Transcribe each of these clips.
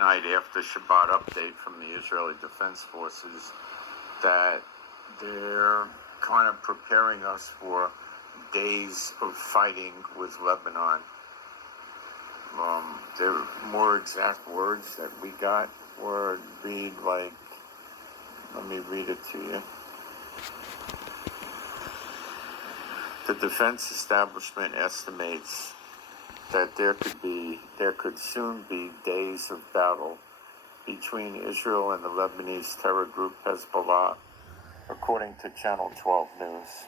night after Shabbat update from the Israeli Defense Forces that they're kind of preparing us for days of fighting with Lebanon. Their more exact words that we got were read like, let me read it to you. The defense establishment estimates that there could soon be days of battle between Israel and the Lebanese terror group Hezbollah, according to Channel 12 News.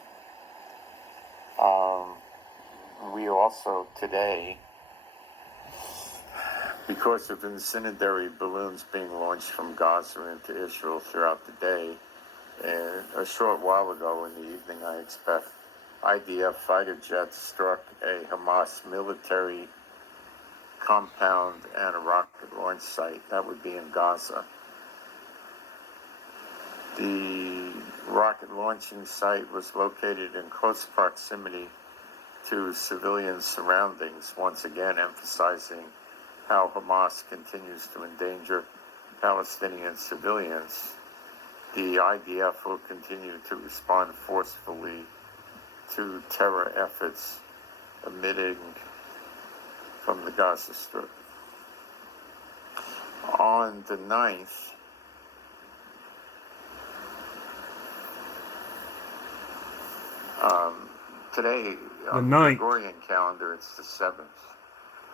We also today, because of incendiary balloons being launched from Gaza into Israel throughout the day, a short while ago in the evening, I expect, IDF fighter jets struck a Hamas military compound and a rocket launch site. That would be in Gaza. The rocket launching site was located in close proximity to civilian surroundings, once again emphasizing how Hamas continues to endanger Palestinian civilians. The IDF will continue to respond forcefully to terror efforts emitting from the Gaza Strip. On the 9th, today, on the Gregorian calendar, it's the 7th,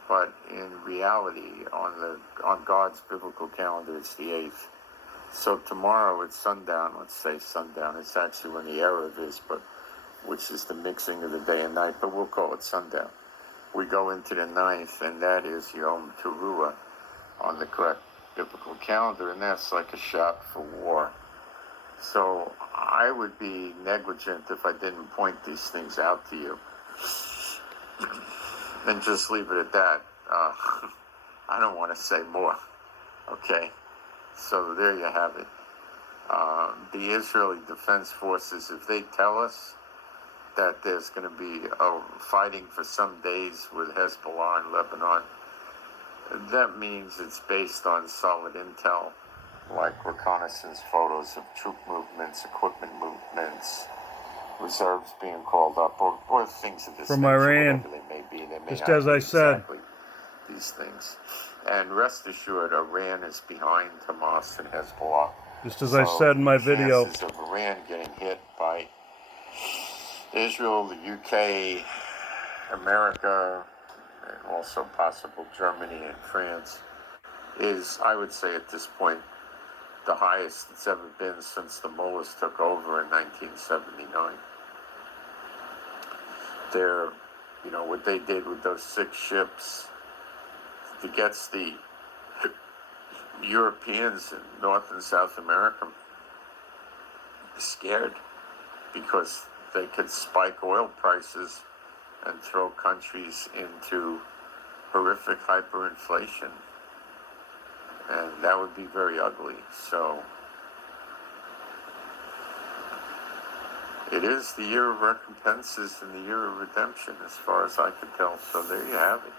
but in reality, on God's biblical calendar, it's the 8th. So tomorrow it's sundown. Let's say sundown. It's actually when the Erev is, but which is the mixing of the day and night, but we'll call it sundown. We go into the 9th, and that is Yom Teruah on the correct biblical calendar, and that's like a shot for war. So I would be negligent if I didn't point these things out to you. And just leave it at that. I don't want to say more. Okay? So there you have it. The Israeli Defense Forces, if they tell us that there's going to be fighting for some days with Hezbollah in Lebanon, that means it's based on solid intel, like reconnaissance photos of troop movements, equipment movements, reserves being called up, or things of this from nature, Iran, whatever they may be. They may just not as be I said. exactly these things. And rest assured, Iran is behind Hamas and Hezbollah. Just as I said in my video. The chances of Iran getting hit by Israel, the UK, America, and also possible Germany and France is, I would say at this point, the highest it's ever been since the mullahs took over in 1979. They're, what they did with those 6 ships, it gets the Europeans in North and South America scared because they could spike oil prices and throw countries into horrific hyperinflation. And that would be very ugly. So it is the year of recompenses and the year of redemption, as far as I can tell. So there you have it.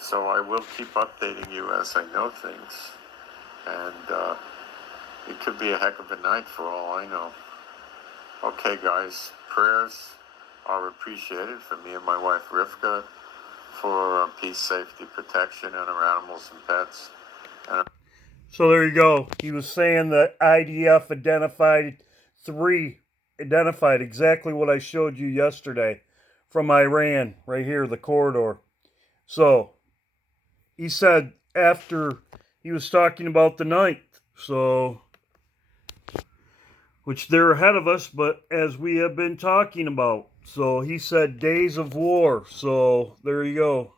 So I will keep updating you as I know things. And it could be a heck of a night for all I know. Okay, guys, prayers are appreciated for me and my wife Rivka for peace, safety, protection, and our animals and pets. So there you go. He was saying that IDF identified exactly what I showed you yesterday from Iran, right here, the corridor. So he said after he was talking about the 9th, so which they're ahead of us, but as we have been talking about. So he said days of war. So there you go.